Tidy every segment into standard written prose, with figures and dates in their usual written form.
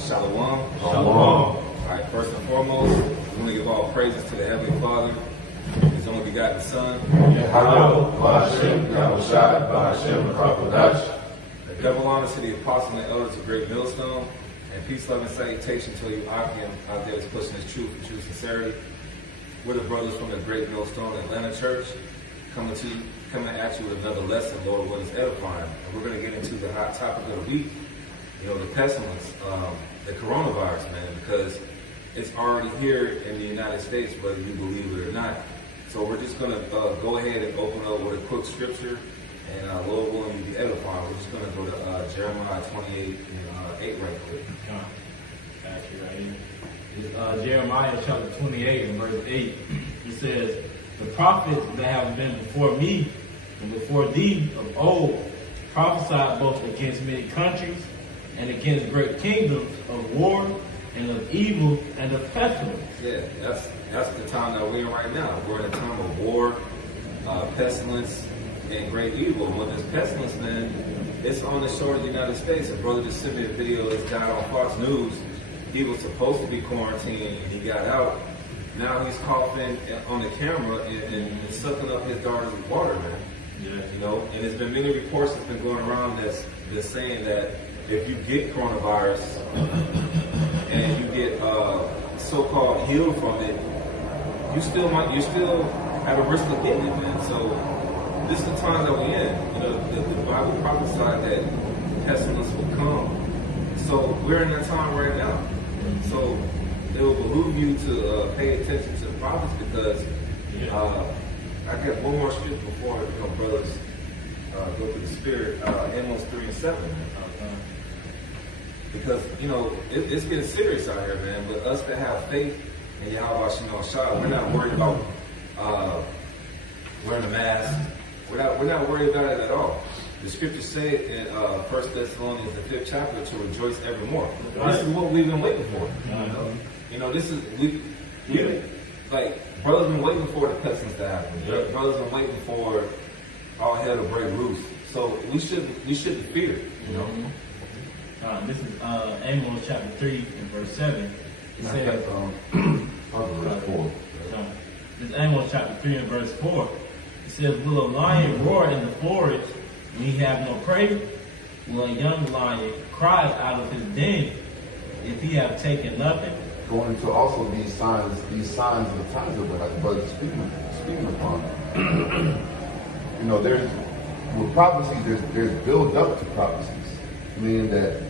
Shalom. Shalom. All right, first and foremost, we want to give all praises to the Heavenly Father, His only begotten Son. Double honor to the apostle and elders of Great Millstone, and peace, love, and salutation to you, Akim, out there that's pushing His truth and true sincerity. We're the brothers from the Great Millstone Atlanta Church, coming at you with another lesson, Lord, what is edifying. And we're going to get into the hot topic of the week, the pestilence, the coronavirus, man, because it's already here in the United States, whether you believe it or not. So we're just going to go ahead and open up with a quick scripture, and Lord willing, you be edifying. We're just going to go to Jeremiah 28 and 8 right quick. It's Jeremiah chapter 28 and verse 8. It says, "The prophets that have been before me and before thee of old prophesied both against many countries and against great kingdoms of war and of evil and of pestilence." Yeah, that's the time that we're in right now. We're in a time of war, pestilence, and great evil. When this pestilence, man, it's on the shore of the United States. A brother just sent me a video of this guy on Fox News. He was supposed to be quarantined, and he got out. Now he's coughing on the camera and sucking up his daughter's water, man. Yeah. And there's been many reports that's been going around that's saying that if you get coronavirus and you get so-called healed from it, you're still at a risk of getting it, man. So this is the time that we're in. The Bible prophesied that pestilence will come. So we're in that time right now. So it will behoove you to pay attention to the prophets, because I got one more scripture before brothers go through the spirit. Amos 3 and 7. Because it's getting serious out here, man. But us that have faith in Yahweh Shem Shah, we're not worried about wearing a mask. We're not worried about it at all. The scriptures say in 1 Thessalonians, the 5th chapter, to rejoice evermore. This is what we've been waiting for. This is like brothers been waiting for the pestilence to happen. Brothers been waiting for all hell to break loose. So we shouldn't fear. This is Amos chapter 3 and verse 7. It says, verse 4. This is Amos chapter 3 and verse 4. It says, "Will a lion roar in the forest when he have no prey? Will a young lion cry out of his den if he have taken nothing?" Going into also these signs of the times that the brother speaking upon. There's with prophecies, there's build up to prophecies, meaning that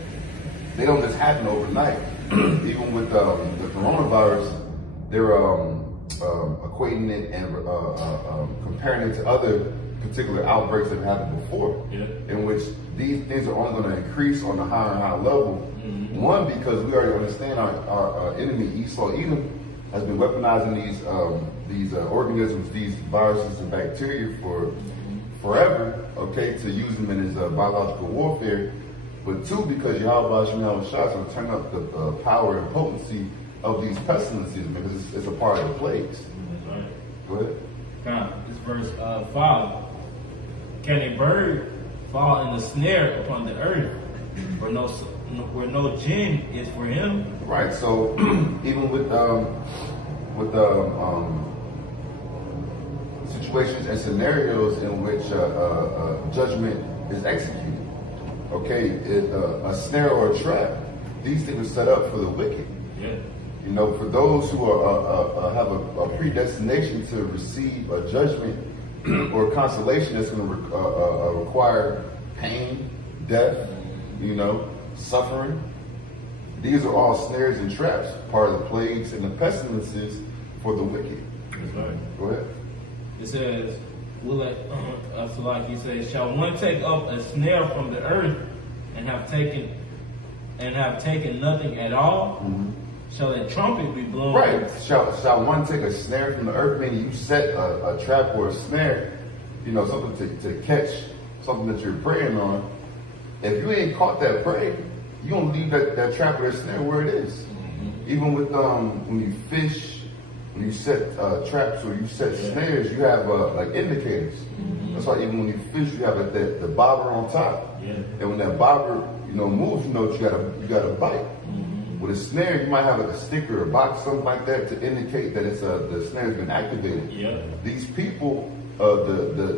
they don't just happen overnight. Even with the coronavirus, they're equating it and comparing it to other particular outbreaks that have happened before, in which these things are only going to increase on a higher and higher level. One, because we already understand our enemy Esau Edom has been weaponizing these organisms, these viruses and bacteria for forever, to use them in his biological warfare. But two, because Yahweh Shem Shah is going to turn up the power and potency of these pestilences, because it's a part of the plagues. Go ahead. This verse 5. "Can a bird fall in the snare upon the earth, where no gin is for him?" Right. So even with situations and scenarios in which judgment is executed, a snare or a trap, these things are set up for the wicked. For those who have a predestination to receive a judgment or consolation that's going to require pain, death, suffering. These are all snares and traps, part of the plagues and the pestilences for the wicked. That's right. Go ahead. It says, so like he says, "Shall one take up a snare from the earth and have taken nothing at all? Shall a trumpet be blown?" Right. Shall one take a snare from the earth? Meaning you set a trap or a snare, something to catch something that you're preying on. If you ain't caught that prey, you gonna leave that trap or that snare where it is. Even with when you fish, when you set traps or you set snares, you have like indicators. That's why even when you fish, you have the bobber on top. And when that bobber, moves, you know that you gotta bite. With a snare, you might have like a sticker or a box, something like that, to indicate that it's the snare's been activated. These people,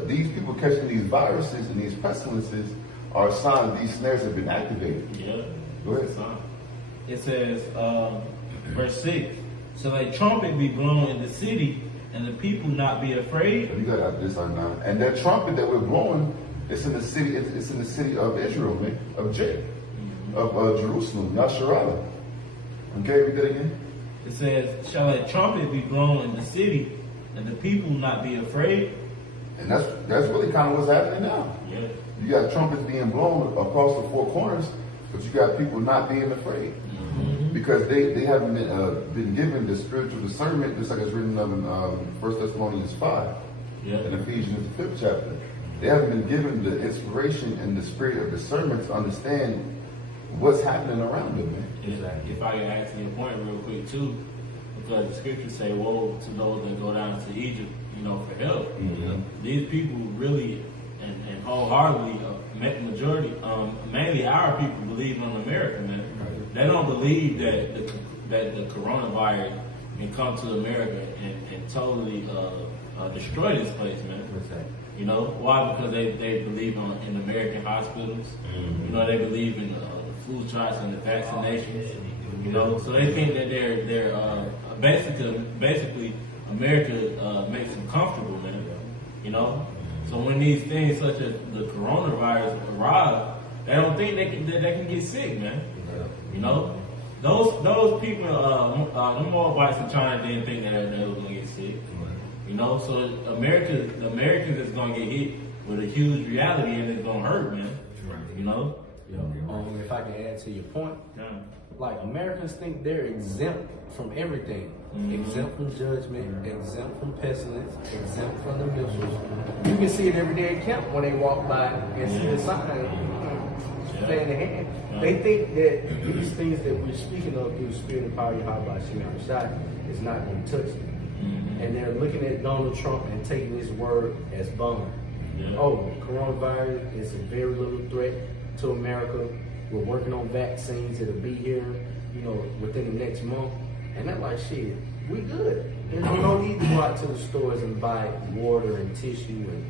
these people catching these viruses and these pestilences are a sign that these snares have been activated. Go ahead. It says, verse 6, "Shall a trumpet be blown in the city, and the people not be afraid?" You got this on now. And that trumpet that we're blowing, it's in the city. It's in the city of Israel, man, of Jerusalem, Yasharallah. Okay, read that again. It says, "Shall a trumpet be blown in the city, and the people not be afraid?" And that's really kind of what's happening now. You got trumpets being blown across the four corners, but you got people not being afraid because they haven't been given the spiritual discernment, just like it's written of in 1 Thessalonians 5 and Ephesians the 5th chapter. They haven't been given the inspiration and the spirit of discernment to understand what's happening around them, man. If I can ask you a point real quick too, because the scriptures say, "Woe to those that go down to Egypt, for help." These people really and wholeheartedly, mainly our people believe in America, man. They don't believe that the coronavirus can come to America and totally destroy this place, man. Why? Because they believe in American hospitals. They believe in the flu shots and the vaccinations. So they think that they're basically America makes them comfortable, man. So when these things such as the coronavirus arrive, they don't think they can get sick, man. Those people, the Moabites in China didn't think that they were gonna get sick. So the Americans is gonna get hit with a huge reality, and it's gonna hurt, man. If I can add to your point, like Americans think they're exempt from everything. Exempt from judgment, exempt from pestilence, exempt from the missiles. You can see it every day at camp when they walk by and see the sign, stay in the hand. They think that these things that we're speaking of through the spirit and power of Yahweh is not going to touch them. And they're looking at Donald Trump and taking his word as bond. Oh, coronavirus is a very little threat to America. We're working on vaccines that'll be here, within the next month. And they're like, shit, we good. There's no need to go out to the stores and buy water and tissue and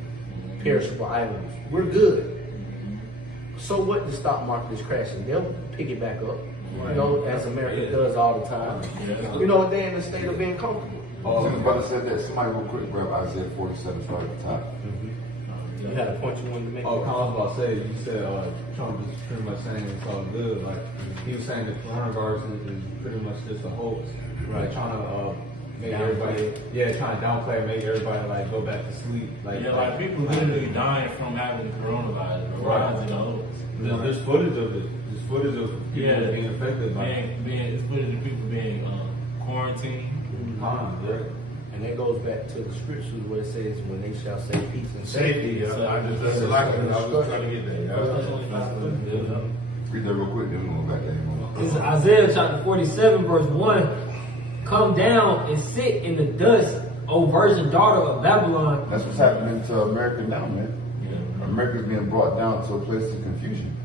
perishable items. We're good. So what? The stock market is crashing. They'll pick it back up, as America does all the time. They're in a state of being comfortable. The brother said that. Somebody real quick grab Isaiah 47 right at the top. You had a point you wanted to make? I was about to say, you said Trump is pretty much saying it's all good. Like, he was saying that coronavirus is pretty much just a hoax. Right. Trying to make everybody, trying to downplay, make everybody like go back to sleep. Like people literally dying from having coronavirus. Right. There's footage of it. There's footage of people being affected by it. There's footage of people being quarantined. And that goes back to the scriptures where it says, "When they shall say peace and safety." I was trying to get that. Read that real quick, then we'll go back there. This is Isaiah chapter 47, verse 1. "Come down and sit in the dust, O virgin daughter of Babylon." That's what's happening to America now, man. America's being brought down to a place of confusion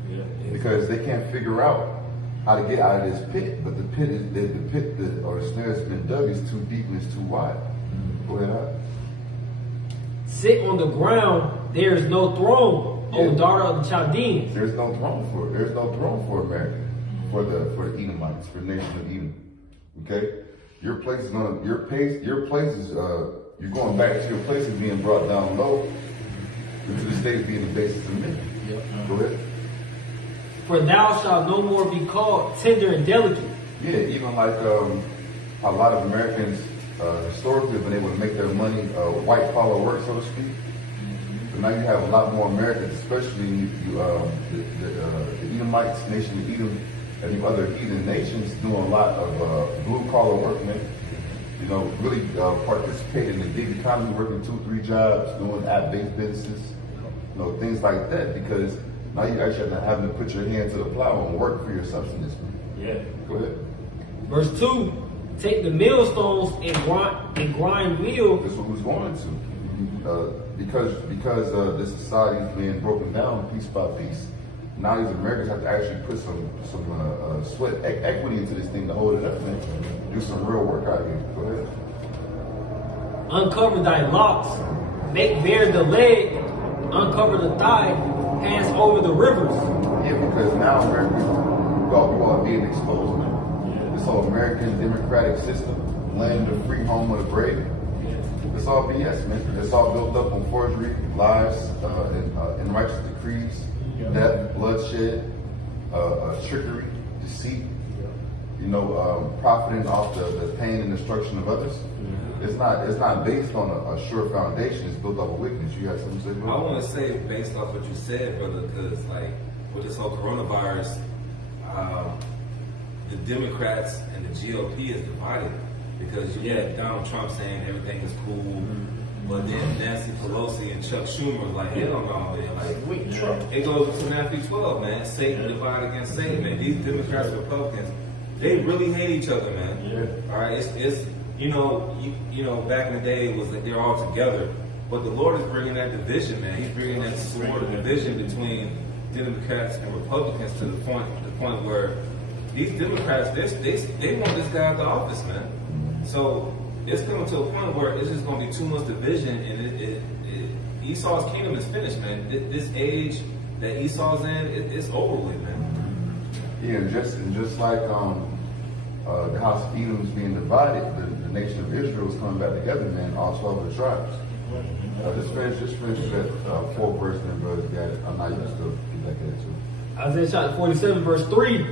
because they can't figure out how to get out of this pit. But the pit or the snare that's been dug is too deep and it's too wide. Go ahead, out. "Sit on the ground, there is no throne, O daughter of the Chaldeans." There's no throne for it. There's no throne for America, for the Edomites, for the nation of Edom. Okay, your place is you're going back to your place is being brought down low, into the state of being the basis of men. Go ahead. "For thou shalt no more be called tender and delicate." Yeah, even like a lot of Americans historically have been able to make their money white collar work, so to speak. But now you have a lot more Americans, especially the Edomites, nation of Edom, and the other heathen nations doing a lot of blue collar work, man. Really participating in the gig economy, working 2-3 jobs, doing app-based businesses, things like that, because now you actually are having to put your hand to the plow and work for your subsistence, man. Yeah. Go ahead. Verse 2. take the millstones and grind meal. That's what we was going to. Because this society is being broken down piece by piece. Now these Americans have to actually put some sweat equity into this thing to hold it up, man. Do some real work out here. Go ahead. Uncover thy locks, make bare the leg, uncover the thigh, pass over the rivers. Yeah, because now America, we all being exposed, man. This whole American democratic system, land of free, home of the brave. It's all BS, man. It's all built up on forgery, lies, and righteous decrees, death, bloodshed, trickery, deceit. Profiting off the pain and destruction of others. It's not based on a sure foundation. It's built off of wickedness. You got something to say about I want to say, based off what you said, brother, because like with this whole coronavirus, the Democrats and the GOP is divided because you had Donald Trump saying everything is cool, but then Nancy Pelosi and Chuck Schumer was like, hell no, man. Like, it goes to Matthew 12, man. Satan divided against Satan, man. These Democrats and Republicans, they really hate each other, man. All right, it's you know, back in the day it was like they're all together, but the Lord is bringing that division, man. He's bringing that sword of division between Democrats and Republicans to the point where these Democrats, they want this guy out the office, man. So it's coming to a point where it's just going to be too much division, and Esau's kingdom is finished, man. This age that Esau's in, it's over with, man. Yeah, and just like the house of Edom is being divided, the nation of Israel is coming back together, man. All 12 of the tribes. Just finish that 4 verse, then, brother. Got it. I'm not used to get back at it too. Isaiah chapter 47, verse 3.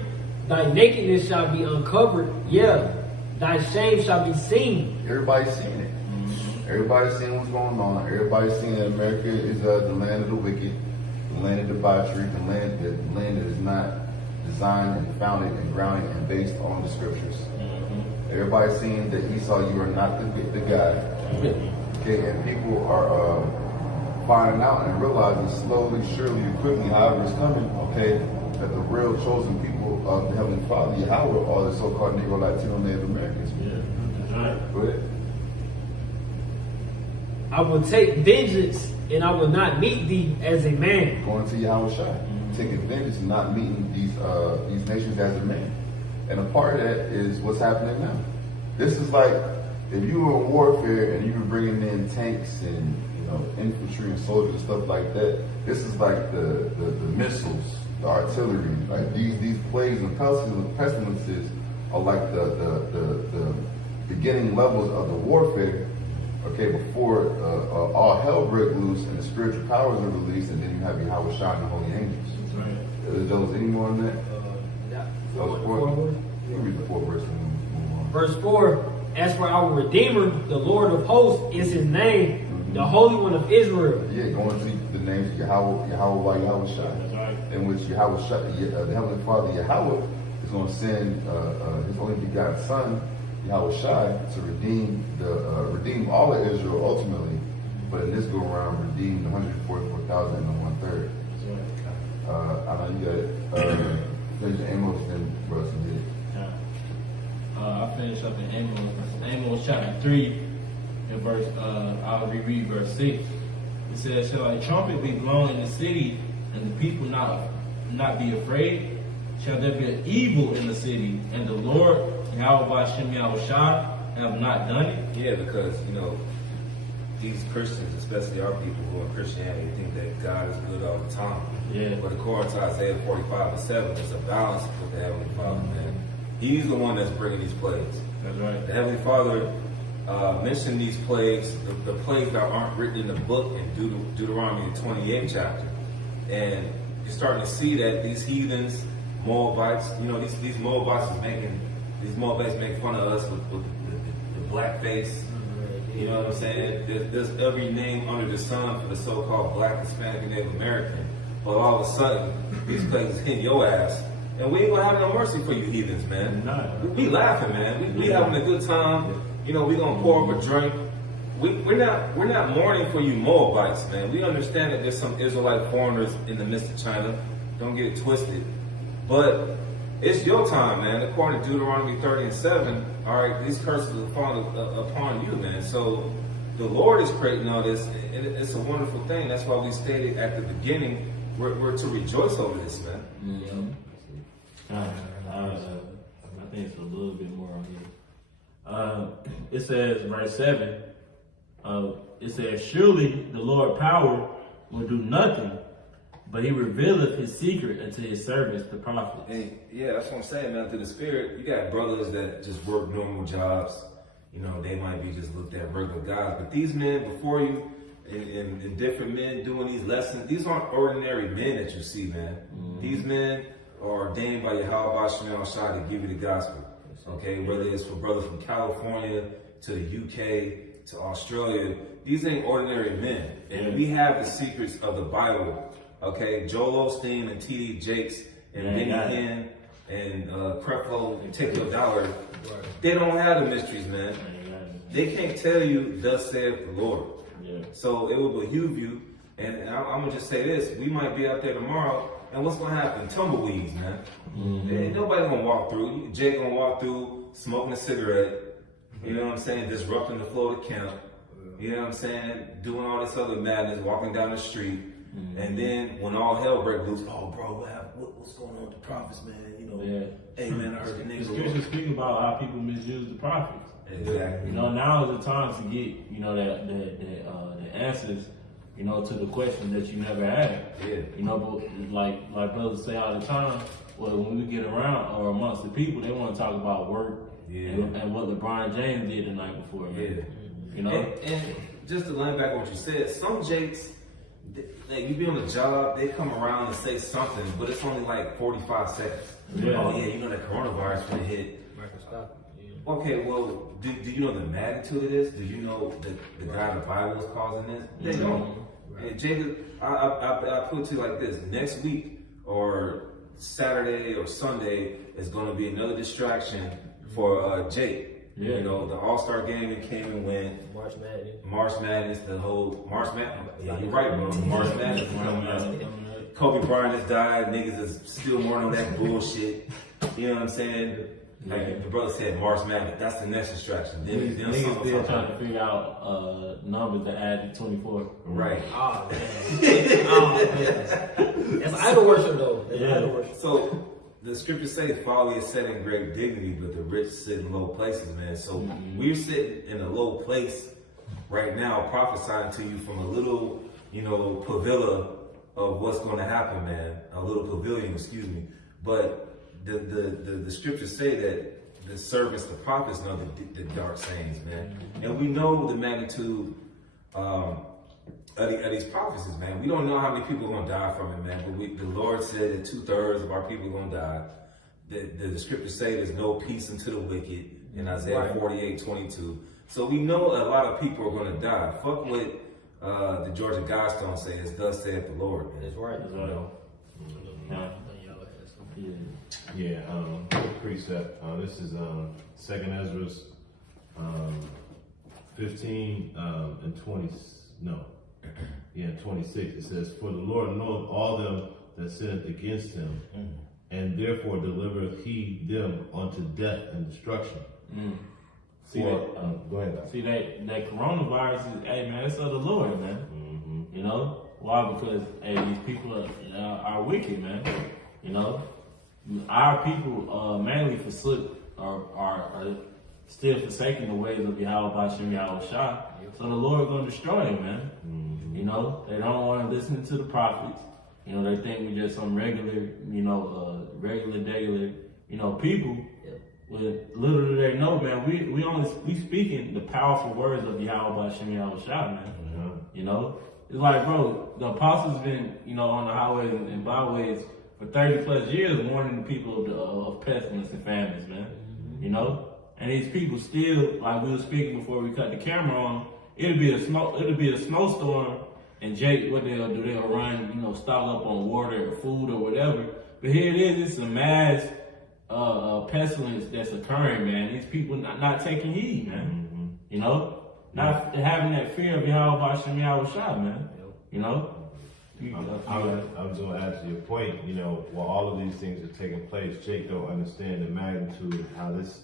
Thy nakedness shall be uncovered, yeah, thy shame shall be seen. Everybody's seeing it. Everybody's seeing what's going on. Everybody's seeing that America is the land of the wicked, the land of debauchery, the land that is not designed and founded and grounded and based on the scriptures. Everybody's seeing that Esau, you are not the guy. Okay, and people are finding out and realizing slowly, surely, or quickly, however it's coming, okay, that the real chosen people of the Heavenly Father, Yahweh, are the so-called Negro, Latino, Native Americans. Go ahead. I will take vengeance, and I will not meet thee as a man. Going to Yahweh Shai, taking vengeance and not meeting these nations as a man. And a part of that is what's happening now. This is like if you were in warfare and you were bringing in tanks and infantry and soldiers and stuff like that. This is like the missiles, the artillery, like these plagues and pestilences are like the beginning levels of the warfare. Okay, before all hell break loose and the spiritual powers are released, and then you have Yahweh Shai and the holy angels. That's right. There was any more on that? Those 4. You read the 4 verse and then move on. Verse 4. As for our Redeemer, the Lord of hosts is his name, the Holy One of Israel. Yeah, going to the names of Yahweh by Yahweh Shai. That's right. In which Yahweh Shai, the Heavenly Father Yahweh is going to send his only begotten Son, Yahweh Shai, to redeem all of Israel ultimately, but in this go around, redeem the 144,000 and the 1/3. That's right. I know you got it. Finish Amos and Russ did. I finished up in Amos chapter 3, and I'll reread verse 6. It says, shall a trumpet be blown in the city, and the people not be afraid? Shall there be an evil in the city, and the Lord, Yahweh Bashem Yahweh Shai, have not done it? Yeah, because, these Christians, especially our people who are in Christianity, think that God is good all the time. Yeah. But according to Isaiah 45:7, it's a balance with the Heavenly Father, man. He's the one that's bringing these plagues. That's right. The Heavenly Father mentioned these plagues, the plagues that aren't written in the book in Deuteronomy 28th chapter. And you're starting to see that these heathens, Moabites, these Moabites make fun of us with the black face. You know what I'm saying? There's every name under the sun for the so-called black, Hispanic, and Native American. But all of a sudden, these plagues hit your ass. And we ain't gonna have no mercy for you heathens, man. We laughing, man. We having a good time. We gonna pour up a drink. We're not mourning for you Moabites, man. We understand that there's some Israelite foreigners in the midst of China. Don't get it twisted. But it's your time, man. According to Deuteronomy 30:7, all right, these curses will fall upon you, man. So the Lord is creating all this, and it's a wonderful thing. That's why we stated at the beginning, we're to rejoice over this, man. I think it's a little bit more on here. It says, verse 7, it says, surely the Lord power will do nothing, but he revealeth his secret unto his servants, the prophets. And yeah, that's what I'm saying, man. Through the Spirit, you got brothers that just work normal jobs. You know, they might be just looked at regular guys. But these men before you, and different men doing these lessons, these aren't ordinary men that you see, man. These men are ordained by Yahweh Shem Shai to give you the gospel. Okay, whether it's for brothers from California to the UK to Australia, these ain't ordinary men. And we have the secrets of the Bible. Okay, Joel Osteen and T.D. Jakes and Benny Hinn and Creflo and Take Your Dollar, they don't have the mysteries, man. They can't tell you, thus saith the Lord. So it will behoove you, and I'm gonna just say this: we might be out there tomorrow, and what's gonna happen? Tumbleweeds, man. Ain't nobody gonna walk through. Jay gonna walk through smoking a cigarette. You know what I'm saying? Disrupting the flow of the camp. You know what I'm saying? Doing all this other madness, walking down the street. And then when all hell breaks loose, oh bro, what's going on with the prophets, man? You know, hey man, I heard the niggas. The scripture speaking about how people misuse the prophets. Exactly. You know, now is the time to get, you know, the answers, you know, to the questions that you never had. Yeah. You know, but like brothers say all the time, well, when we get around or amongst the people, they want to talk about work and what LeBron James did the night before. Man. You know? And just to land back on what you said, some Jakes, like you be on the job, they come around and say something, but it's only like 45 seconds. Yeah. Oh yeah, you know that coronavirus when it hit. Okay, well, do you know the magnitude of this? Do you know that the guy in the Bible is causing this? They don't. And Jacob, I put it to you like this: next week or Saturday or Sunday is going to be another distraction for Jake. You know, the All-Star game that came and went. March Madness, the whole March Madness. Yeah, you're right, bro. March Madness is coming up. Kobe Bryant just died. Niggas is still mourning on that bullshit. You know what I'm saying? Like the brother said, March Madness. That's the next distraction. Niggas still trying to figure out numbers to add to 24. Right. Oh, man. That's idol worship, though. That's idol worship. So the scriptures say folly is set in great dignity, but the rich sit in low places, man. So we're sitting in a low place right now, prophesying to you from a little, you know, pavilla of what's going to happen, man. A little pavilion, excuse me. But the scriptures say that the servants, the prophets, know the dark sayings, man. And we know the magnitude of these prophecies, man. We don't know how many people are going to die from it, man. But the Lord said that 2/3 of our people are going to die. The scriptures say there's no peace unto the wicked in Isaiah 48:22. So we know a lot of people are going to die. Fuck what the Georgia Guidestones say. It's thus saith the Lord, man. That's right. You know? Precept. This is 2nd Ezra's 15 and 20. No. 26. It says, "For the Lord knoweth all them that sinned against him, and therefore delivereth he them unto death and destruction." See that? Go ahead. See that coronavirus is, hey man, it's of the Lord, man. You know why? Because hey, these people are wicked, man. You know, our people mainly forsook are still forsaking the ways of Yahweh Shem Shai. So the Lord gonna destroy them, man. You know, they don't want to listen to the prophets. You know, they think we just some regular, you know, regular, you know, people. With little do they know, man, we speaking the powerful words of Yahweh Shem Shai, man. You know, it's like, bro, the apostles been, you know, on the highways and byways for 30 plus years warning the people of pestilence and famines, man. You know, and these people still, like we were speaking before we cut the camera on, it'll be a snowstorm, and Jake, what they'll do, they'll run, you know, stock up on water or food or whatever. But here it is, it's a mass pestilence that's occurring, man. These people not taking heed, man. You know, not having that fear of Yahweh Shem Shai, man. You know, I was going to add to your point. You know, while all of these things are taking place, Jake don't understand the magnitude of how this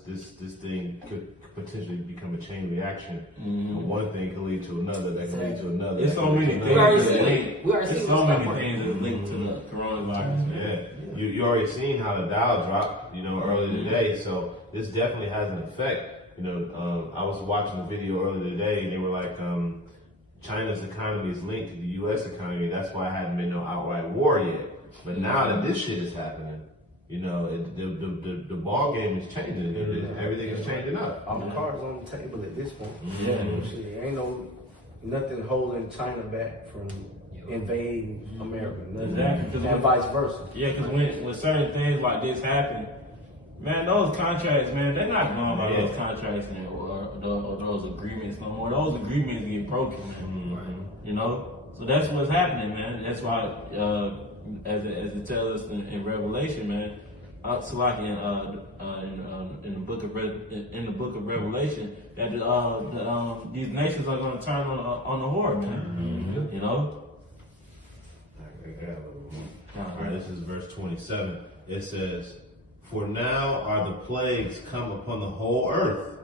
thing could potentially become a chain reaction. And one thing could lead to another. That can lead to another. There's so many things. There's so many things that are linked to the coronavirus. Yeah, you already seen how the Dow dropped, earlier today. So this definitely has an effect. I was watching a video earlier today, and they were like, China's economy is linked to the U.S. economy. That's why it hadn't been no outright war yet. But now that this shit is happening, the ball game is changing. Everything is changing up. All the cards on the table at this point. Yeah. Shit, ain't nothing holding China back from invading America. Exactly. And vice versa. Yeah, because when certain things like this happen, man, those contracts, man, they're not going by those contracts or those agreements no more. Those agreements get broken, man. So that's what's happening, man. That's why, as it tells us in Revelation, man. So like in the book of Revelation, that these nations are going to turn on the whore, man. All right, this is verse 27. It says, "For now are the plagues come upon the whole earth,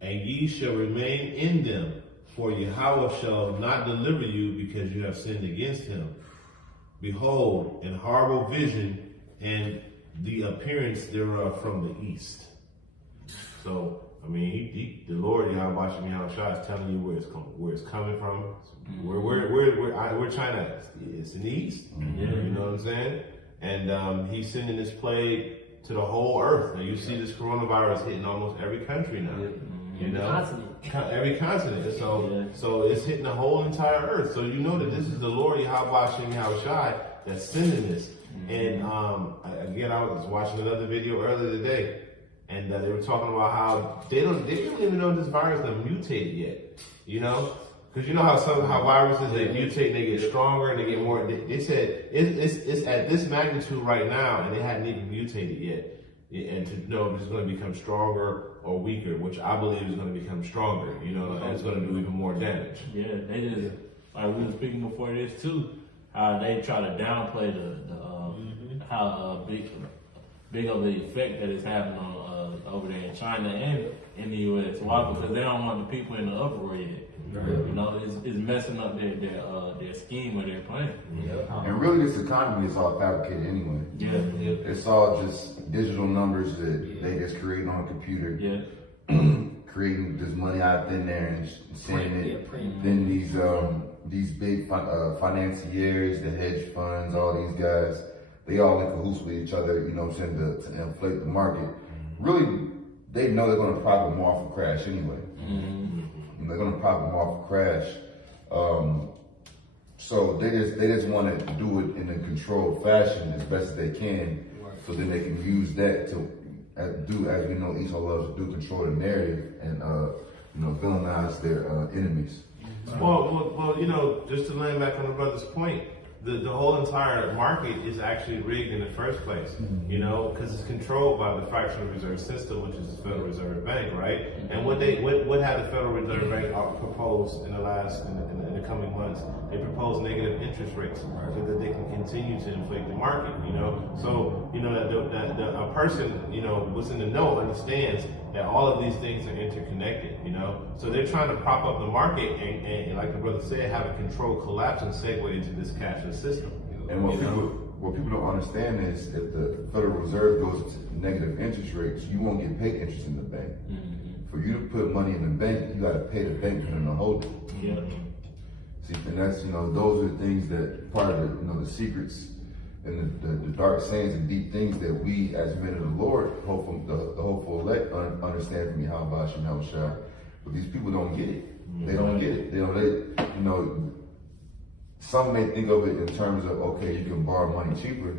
and ye shall remain in them. For Yahweh shall not deliver you because you have sinned against him. Behold, an horrible vision, and the appearance thereof from the east." So, the Lord Yahweh is telling you where it's coming from. Where China is. It's in the east. You know what I'm saying? And he's sending this plague to the whole earth. And you see this coronavirus hitting almost every country now. Every continent. So it's hitting the whole entire earth. So you know that this is the Lord Yahweh that's sending this. And again, I was watching another video earlier today, and they were talking about how they don't even know this virus has mutated yet. Because how viruses, they mutate, they get stronger, and they get more. They said it's at this magnitude right now, and it hadn't even mutated yet. And to know if it's going to become stronger or weaker, which I believe is going to become stronger, and it's going to do even more damage. Yeah, they just, like we were speaking before this too, how they try to downplay how big of the effect that it's having on over there in China and in the U.S. Why? Because they don't want the people in the uproar yet. It's messing up their scheme or their plan. And really, this economy is all fabricated anyway. It's all just digital numbers that they just create on a computer. Creating this money out of thin air and sending it. Then these big financiers, the hedge funds, all these guys, they all in cahoots with each other, to inflate the market. Really, they know they're going to profit more off a crash anyway. They're going to profit more off a crash. So they just want to do it in a controlled fashion as best as they can, so then they can use that to do, as we know, Esau loves to do, control the narrative and villainize their enemies. Well, just to land back on the brother's point, the whole entire market is actually rigged in the first place, because it's controlled by the fractional reserve system, which is the Federal Reserve Bank, right? And what had the Federal Reserve Bank propose in the coming months? They propose negative interest rates so that they can continue to inflate the market, So, that a person, what's in the know understands that all of these things are interconnected, So they're trying to prop up the market and like the brother said, have a controlled collapse and segue into this cashless system. And what people don't understand is if the Federal Reserve goes to negative interest rates, you won't get paid interest in the bank. For you to put money in the bank, you got to pay the bank for them to hold it. See, and that's, those are the things that part of the secrets and the dark sayings and deep things that we as men of the Lord, the hopeful elect, understand from Yahweh Shem Shai. But these people don't get it. They don't get it. Some may think of it in terms of, okay, you can borrow money cheaper,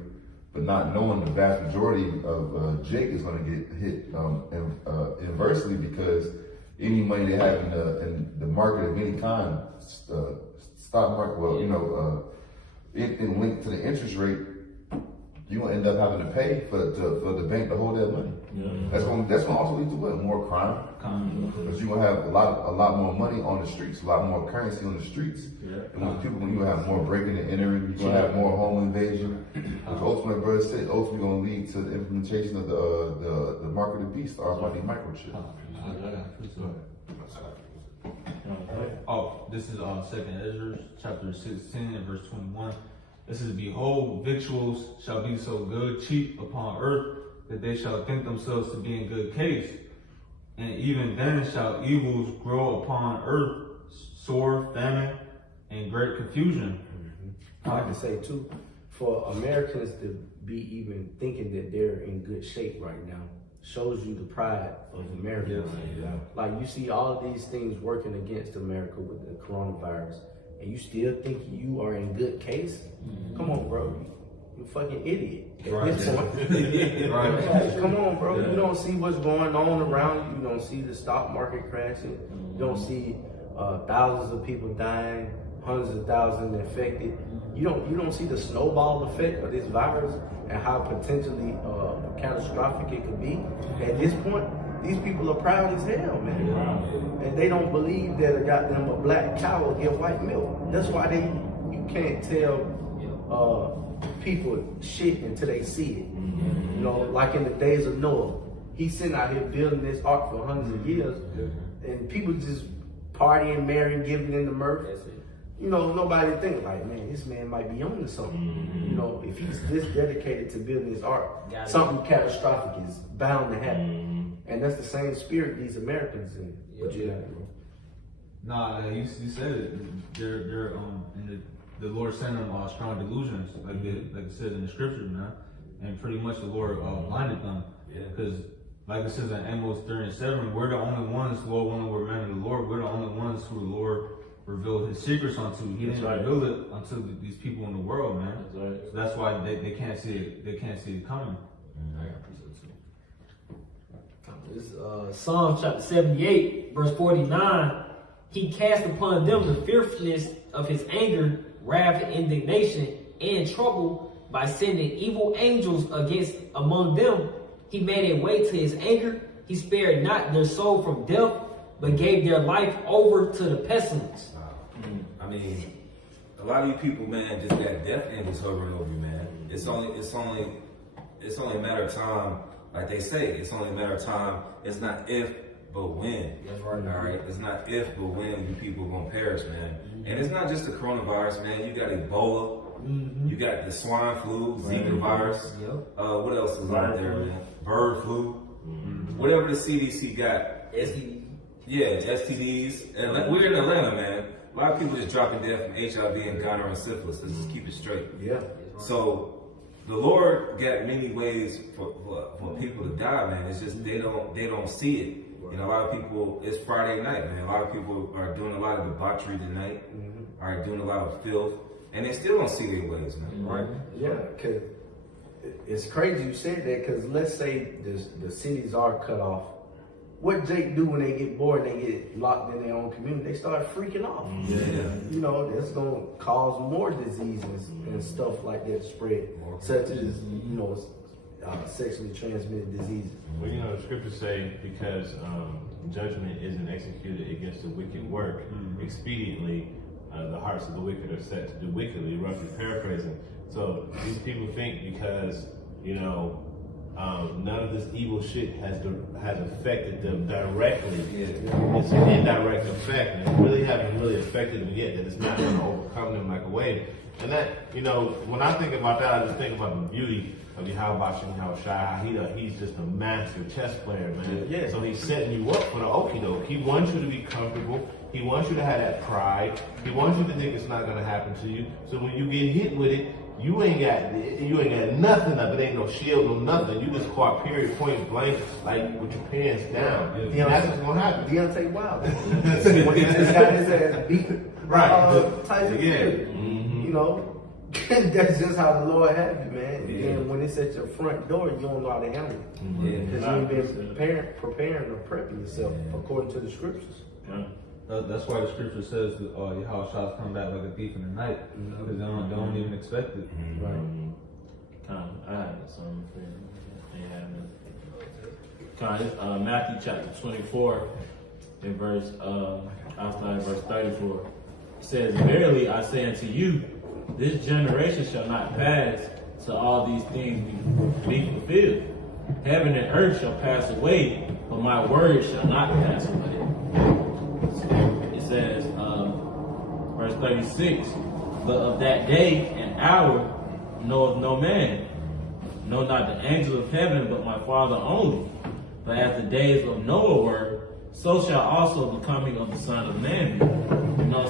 but not knowing the vast majority of Jake is going to get hit inversely, because any money they have in the market of any kind, stock market, anything linked to the interest rate, you're going to end up having to pay for the bank to hold that money. That's going to also lead to what? More crime. Because you're gonna have a lot more money on the streets, a lot more currency on the streets. And when people, when you have more breaking and entering, you're gonna have more home invasion, which ultimately, brother said, ultimately gonna lead to the implementation of the mark of the beast, or about the microchip. Oh, this is 2nd Ezra, chapter 16 and verse 21. This is, behold, victuals shall be so good, cheap upon earth, that they shall think themselves to be in good case. And even then shall evils grow upon earth, sore famine, and great confusion. I like to say too, for Americans to be even thinking that they're in good shape right now shows you the pride of Americans. Like, you see all of these things working against America with the coronavirus, and you still think you are in good case? Come on, bro. You a fucking idiot at this point. Like, come on, bro. You don't see what's going on around you. You don't see the stock market crashing. You don't see thousands of people dying, hundreds of thousands infected. You don't see the snowball effect of this virus and how potentially catastrophic it could be. At this point, these people are proud as hell, man. And they don't believe that a black cow will get white milk. That's why you can't tell people shit until they see it. You know, like in the days of Noah. He's sitting out here building this ark for hundreds of years, and people just partying, marrying, giving in the mirth. You know, nobody think like, man, this man might be on to something. You know, if he's this dedicated to building his ark, something catastrophic is bound to happen. And that's the same spirit these Americans in. But Nah, you said it. They're in the Lord sent them strong delusions, like it says in the scripture, man. And pretty much the Lord blinded them. Because like it says in Amos 3:7, we're the only ones, Lord, when we're men of the Lord, we're the only ones who the Lord revealed his secrets unto. He didn't reveal it unto these people in the world, man. So that's why they can't see it. They can't see it coming. This Psalm chapter 78, verse 49. He cast upon them the fierceness of his anger, wrath, indignation, and trouble by sending evil angels against among them. He made a way to his anger. He spared not their soul from death, but gave their life over to the pestilence. I mean, a lot of you people, man, just got death angels hovering over you, man. It's only a matter of time. Like they say, it's only a matter of time. It's not if, but when. That's right. All right. It's not if, but when you people are gonna perish, man. And it's not just the coronavirus, man. You got Ebola. You got the swine flu, Zika virus. What else is out there, man? Bird flu. Whatever the CDC got. STDs. Yeah, STDs. And like, we're in Atlanta, man. A lot of people just dropping dead from HIV and gonorrhea and syphilis. Let's just keep it straight. So the Lord got many ways for people to die, man. It's just they don't see it. You know, a lot of people, it's Friday night, man. A lot of people are doing a lot of debauchery tonight, are doing a lot of filth, and they still don't see their ways, man. Right? Yeah, because it's crazy you said that, because let's say the cities are cut off. What Jake do when they get bored, they get locked in their own community, they start freaking off. You know, that's going to cause more diseases and stuff like that to spread, such as, you know, sexually transmitted diseases. Well, you know, the scriptures say, because judgment isn't executed against the wicked work, expediently, the hearts of the wicked are set to do wickedly, roughly paraphrasing. So these people think because, you know, none of this evil shit has affected them directly. It's an indirect effect, and it really hasn't really affected them yet, that it's not going to overcome them like a wave. And that, you know, when I think about that, I just think about the beauty of Yahweh Shai. He's just a master chess player, man. So he's setting you up for the okie doke. He wants you to be comfortable. He wants you to have that pride. He wants you to think it's not going to happen to you. So when you get hit with it, you ain't got nothing of it. Ain't no shield, no nothing. You just caught period, point blank, like with your pants down. And that's what's gonna happen. Deontay Wilder, when he just got his ass beat, Tyson Fury. You know, that's just how the Lord had you, man. And when it's at your front door, you don't know how to handle it, because you ain't been preparing or prepping yourself according to the scriptures. That's why the scripture says that Yahweh shall come back like a thief in the night, because they don't even expect it. I had something for you. Matthew chapter 24, in verse, I'll start at verse 34. It says, "Verily I say unto you, this generation shall not pass till all these things be fulfilled. Heaven and earth shall pass away, but my word shall not pass away." It says, verse 36, "But of that day and hour knoweth no man, no not the angel of heaven, but my Father only. But as the days of Noah were, so shall also the coming of the Son of Man be."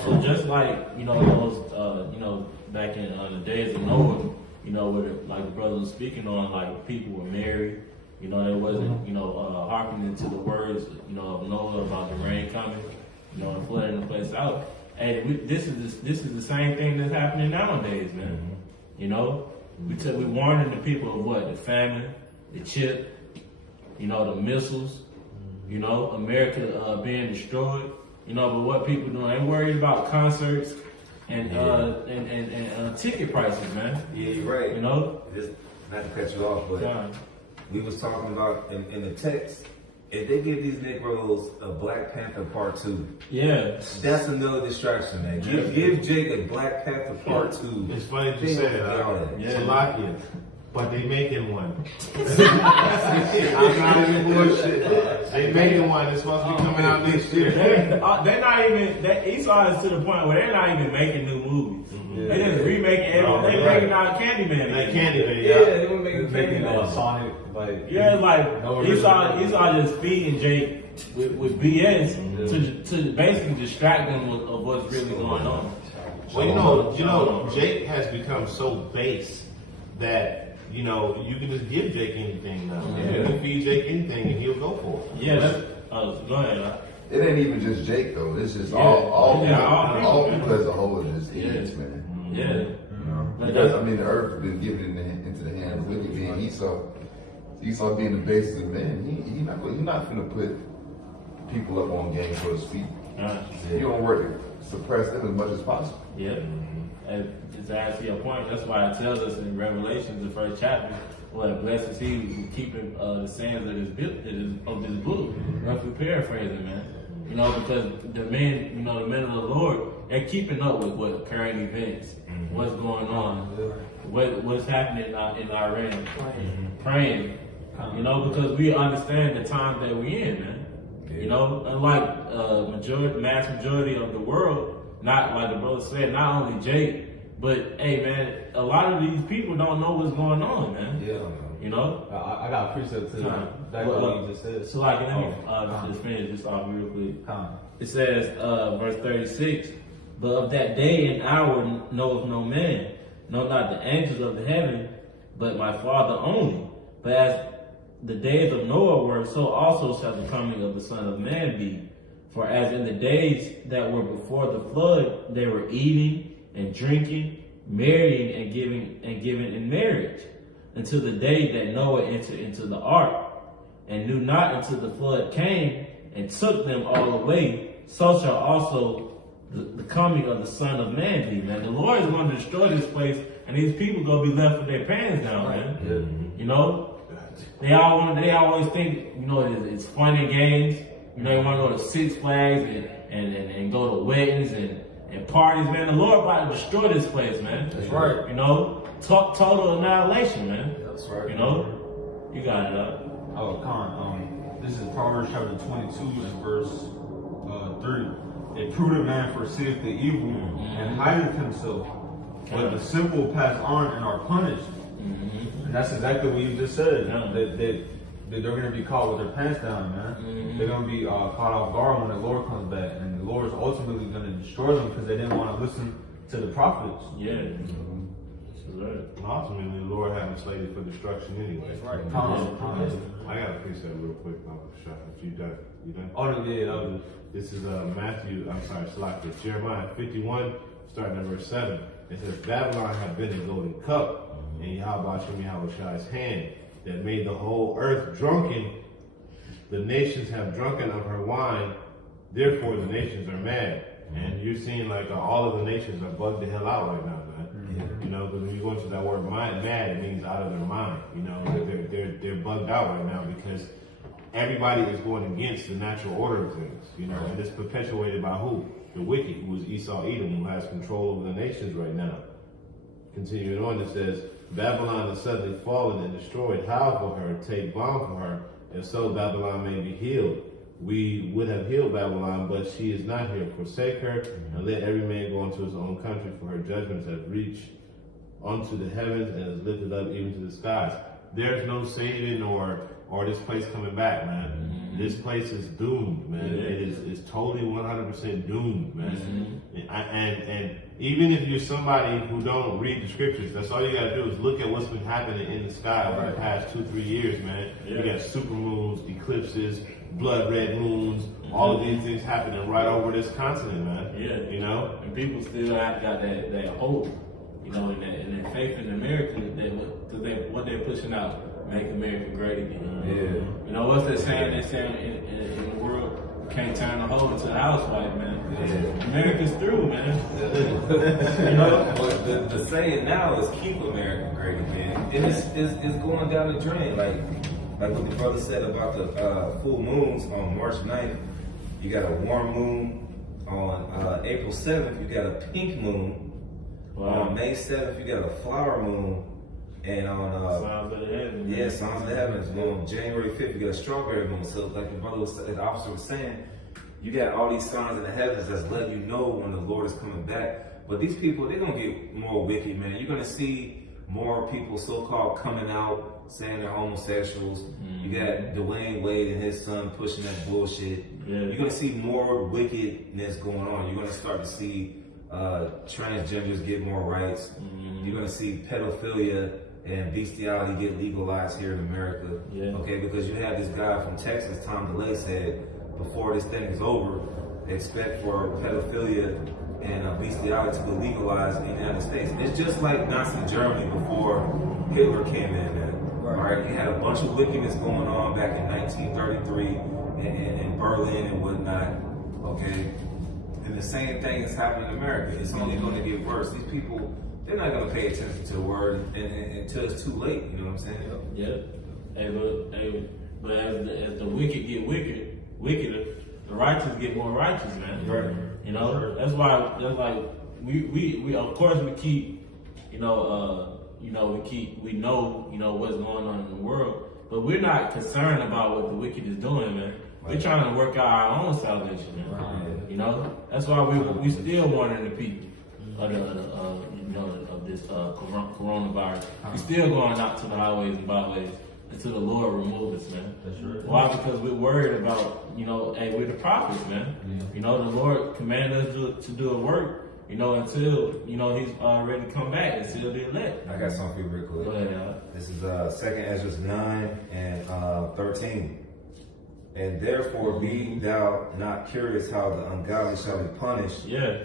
So just like, those, back in the days of Noah, where like the brother was speaking on, like people were married, they wasn't, hearkening to the words, of Noah about the rain coming, and flooding the place out. Hey, this is the same thing that's happening nowadays, man. We warning the people of what? The famine, the chip, the missiles, America being destroyed. But what people doing? They worried about concerts and ticket prices, man. Yeah, you're right. Just not to cut you off, but we was talking about in the text. If they give these Negroes a Black Panther Part 2, that's another distraction, man. Give Jake a Black Panther Part 2. It's funny that you said that. Slovakia. But they making one. I'm not even bullshit. They making one. It's supposed to be coming out next year. They're not even. Esau is to the point where they're not even making new movies. They just remaking everything. They making out Candyman. Like Candyman, they were making Candyman. Sonic, it's like Esau just feeding Jake with BS to basically distract them of what's really going on. Well, Jake has become so base that you can just give Jake anything now. You can feed Jake anything and he'll go for it. Yeah, go ahead. It ain't even just Jake though. It's just all people as a whole are just idiots, man. Yeah. Because the earth has been given into the hands of wicked men. Esau being the basis of man, he's not gonna put people up on game, so to speak. You don't work to suppress them as much as possible. Yeah. And to answer your point, that's why it tells us in Revelations, the first chapter, blessed is he who keeping the sayings of this book. Roughly paraphrasing, man. Because the men, the men of the Lord, they're keeping up with what current events, what's going on, what's happening in Iran, praying. Because we understand the times that we're in, man. Unlike mass majority of the world, not like the brother said, not only Jake, but hey, man, a lot of these people don't know what's going on, man. I got a precept to that. What you just said. So let me just finish this off real quick. It says, verse 36, "But of that day and hour knoweth no man, no not the angels of the heaven, but my Father only. But as the days of Noah were, so also shall the coming of the Son of Man be. For as in the days that were before the flood, they were eating and drinking, marrying and giving in marriage, until the day that Noah entered into the ark, and knew not until the flood came and took them all away. So shall also the coming of the Son of Man be." Man, the Lord is going to destroy this place, and these people going to be left with their pants down, man. They always think, it's fun and games. They want to go to Six Flags and go to weddings and parties, man. The Lord about to destroy this place, man. That's right. Total annihilation, man. That's right. You got it up. This is Proverbs chapter 22 and verse 3. "A prudent man foreseeth the evil and hideth himself, but the simple pass on and are punished." And that's exactly what you just said. That they're going to be caught with their pants down, man. They're going to be caught off guard when the Lord comes back, and the Lord is ultimately going to destroy them because they didn't want to listen to the prophets. Yeah. Ultimately, the Lord had them slated for destruction anyway. That's right. I got a precept real quick. You done? Oh, yeah. This is Jeremiah 51, starting at verse 7. It says, "Babylon had been a golden cup, and Yahweh Shem Yahweh's hand, that made the whole earth drunken. The nations have drunken of her wine, therefore the nations are mad." And you're seeing like all of the nations are bugged the hell out right now, man. Because when you go into that word mad, it means out of their mind. They're bugged out right now because everybody is going against the natural order of things, you know, and it's perpetuated by who? The wicked, who is Esau Edom, who has control over the nations right now. Continuing on, it says, Babylon is suddenly fallen and destroyed. Howl for her, take balm for her, and so Babylon may be healed. We would have healed Babylon, but she is not here. Forsake her, and let every man go into his own country, for her judgments have reached unto the heavens and is lifted up even to the skies. There's no saving or this place coming back, man. This place is doomed, man. It's totally 100% doomed, man. And even if you're somebody who don't read the scriptures, that's all you gotta do is look at what's been happening in the sky over the past 2-3 years, man. You got super moons, eclipses, blood red moons, all of these things happening right over this continent, man. Yeah. You know? And people still have got that hope, you know, and that faith in America, because what they're pushing out, make America great again. Yeah. You know, what's that saying they say in the world? Can't turn a hoe into a housewife, man. Yeah. America's through, man. You know? But the saying now is keep America great, man. And it's going down the drain. Like what the brother said about the full moons on March 9th, you got a warm moon. On April 7th, you got a pink moon. Wow. On May 7th, you got a flower moon. And on Signs of the heavens. yeah, Signs of the Heavens. On January 5th, you got a strawberry moon. So like the officer was saying, you got all these signs in the heavens that's letting you know when the Lord is coming back. But these people, they're gonna get more wicked, man. You're gonna see more people so-called coming out saying they're homosexuals. You got Dwayne Wade and his son pushing that bullshit. Yeah. You're gonna see more wickedness going on. You're gonna start to see transgenders get more rights. You're gonna see pedophilia and bestiality get legalized here in America. Yeah. Okay, because you have this guy from Texas, Tom DeLay, said before this thing is over, they expect for pedophilia and bestiality to be legalized in the United States. It's just like Nazi Germany before Hitler came in, man. All right, you had a bunch of wickedness going on back in 1933 in Berlin and whatnot. Okay, and the same thing is happening in America. It's only going to get worse. These people, they're not going to pay attention to the word until it's too late. You know what I'm saying? Yeah. But as the wicked get wickeder, the righteous get more righteous, man. Right. You know, that's why we of course we keep, we know what's going on in the world, but we're not concerned about what the wicked is doing, man. We're trying to work out our own salvation, man. Right. You know, that's why we still warning the people of this coronavirus. We're still going out to the highways and byways until the Lord remove us, man. That's right. Why? Because we're worried about, hey, we're the prophets, man. Yeah. The Lord commanded us to do a work, until, he's already come back and seal the elect. I got something for you real quick. Go ahead, This is 2nd Ezra 9 and 13. And therefore be thou not curious how the ungodly shall be punished. Yeah.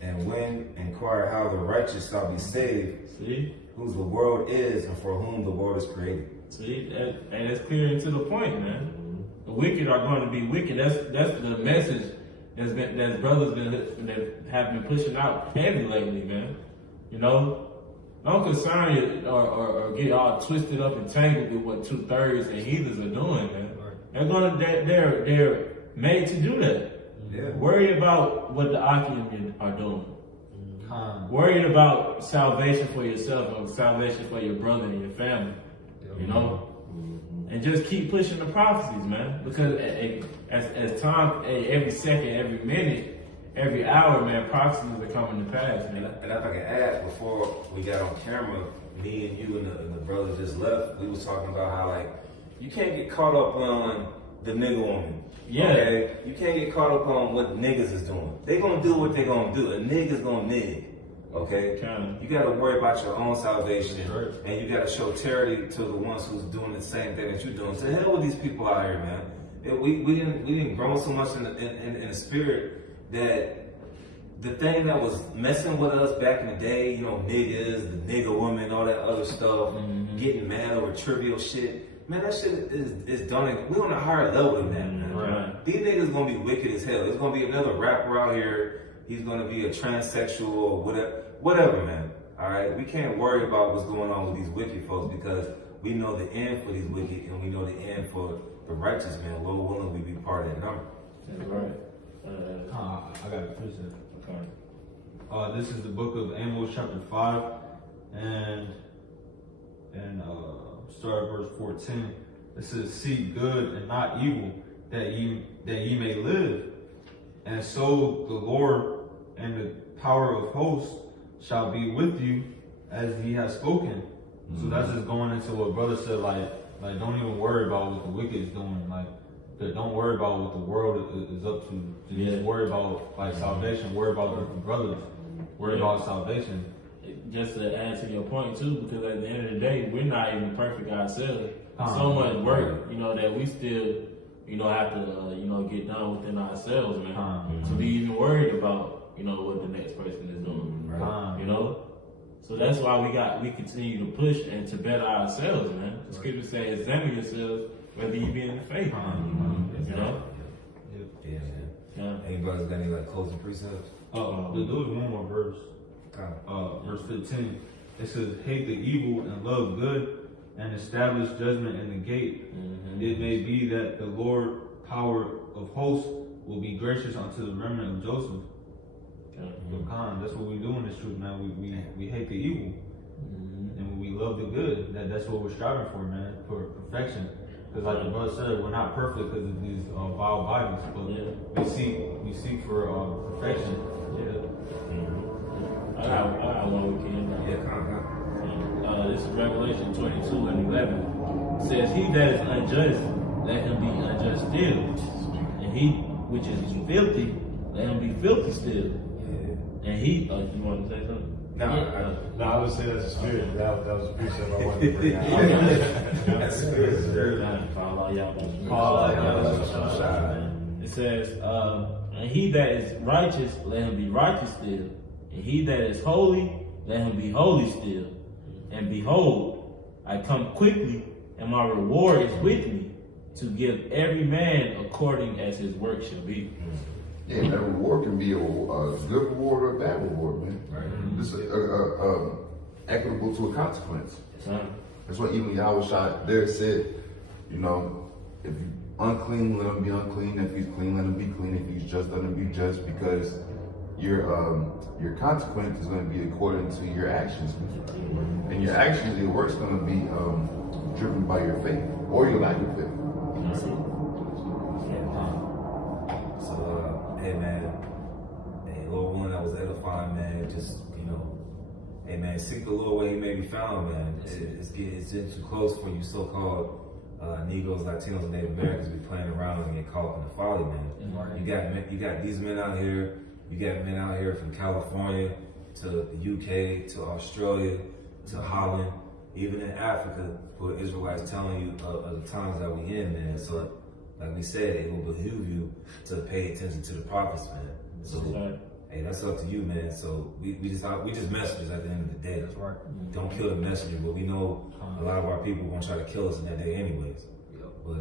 And when inquire how the righteous shall be saved. See? Whose the world is and for whom the world is created. See, and it's clear to the point, man. The wicked are going to be wicked. That's the message that brothers that have been pushing out heavy lately, man. Don't concern you or get all twisted up and tangled with what 2/3 and heathens are doing, man. They're made to do that. Yeah. Worry about what the Achaeans are doing. Worried about salvation for yourself or salvation for your brother and your family. And just keep pushing the prophecies, man. Because as time, every second, every minute, every hour, man, prophecies are coming to pass, man. And if I can add, before we got on camera, me and you and the brother just left, we was talking about how, you can't get caught up on the nigga woman. Yeah. Okay? You can't get caught up on what niggas is doing. They gonna do what they gonna do. A nigga's gonna nig. Okay? You gotta worry about your own salvation. Right. And you gotta show charity to the ones who's doing the same thing that you're doing. To hell with these people out here, man. We didn't grow so much in the spirit that the thing that was messing with us back in the day, niggas, the nigga woman, all that other stuff, getting mad over trivial shit. Man, that shit is done. We're on a higher level than that, man. Right. These niggas gonna be wicked as hell. There's gonna be another rapper out here. He's gonna be a transsexual or whatever, man. All right, we can't worry about what's going on with these wicked folks because we know the end for these wicked and we know the end for the righteous man. Lord willing, we be part of that number. That's right. I got a precept. Okay. This is the book of Amos chapter 5 and start at verse 14. It says, seek good and not evil, that ye may live. And so the Lord and the power of hosts shall be with you as he has spoken. So that's just going into what brother said, like don't even worry about what the wicked is doing. Like, don't worry about what the world is up to. Just worry about like salvation. Worry about the brothers. Worry about salvation. Just to add to your point too, because at the end of the day, we're not even perfect ourselves. So much work, that we still, have to, get done within ourselves, man. To be even worried about, what the next person is doing, right? So that's why we continue to push and to better ourselves, man. The scripture says, examine yourselves whether you be in the faith, Yeah, man. Anybody's got any closing precepts? There was one more verse. Verse 15. It says, hate the evil and love good, and establish judgment in the gate. It may be that the Lord, power of hosts, will be gracious unto the remnant of Joseph. That's what we do in this truth, man. We hate the evil, and we love the good. That's what we're striving for, man, for perfection. Because like the brother said, we're not perfect because of these vile bodies, but we seek for perfection. I got one weekend. This is Revelation 22 and 11. It says, he that is unjust, let him be unjust still. And he which is filthy, let him be filthy still. And he, you want to say something? No, I would say that's a spirit. That was a precept I wanted to bring out. That's a spirit. It says, and he that is righteous, let him be righteous still. And he that is holy, let him be holy still. And behold, I come quickly, and my reward is with me, to give every man according as his work shall be. Yeah, that reward can be a good reward or a bad reward, man. Right. This equitable to a consequence. That's what even Yahweh there said, if you unclean, let him be unclean. If he's clean, let him be clean. If he's just, let him be just, because your consequence is going to be according to your actions. And your actions, your work's going to be driven by your faith or your lack of faith. Hey man, Lord willing, that was edifying, man. Just, hey man, seek the Lord where he may be found, man. It's getting too close for you so-called Negroes, Latinos, and Native Americans to be playing around and get caught up in the folly, man. You got these men out here. You got men out here from California to the UK to Australia to Holland, even in Africa, who are Israelites telling you of the times that we in, man. So, like we said, it will behoove you to pay attention to the prophets, man. So, hey, that's up to you, man. So we just messengers at the end of the day. That's right. Don't kill the messenger, but we know a lot of our people are gonna try to kill us in that day anyways. But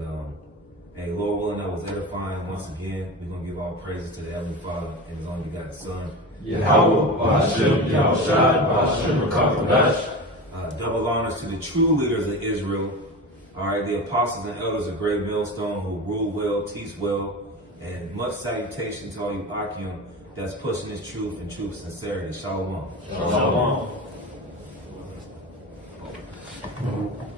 hey, Lord willing, that was edifying once again. We're gonna give all praises to the Heavenly Father and His only begotten Son. Yahweh, Ba'ashem, Yahushai, Ba'ashem, Rakakadash. Double honors to the true leaders of Israel. All right, the apostles and elders of Great Millstone who rule well, teach well, and much salutation to all you Akim that's pushing this truth and truth sincerity. Shalom. Shalom. Shalom.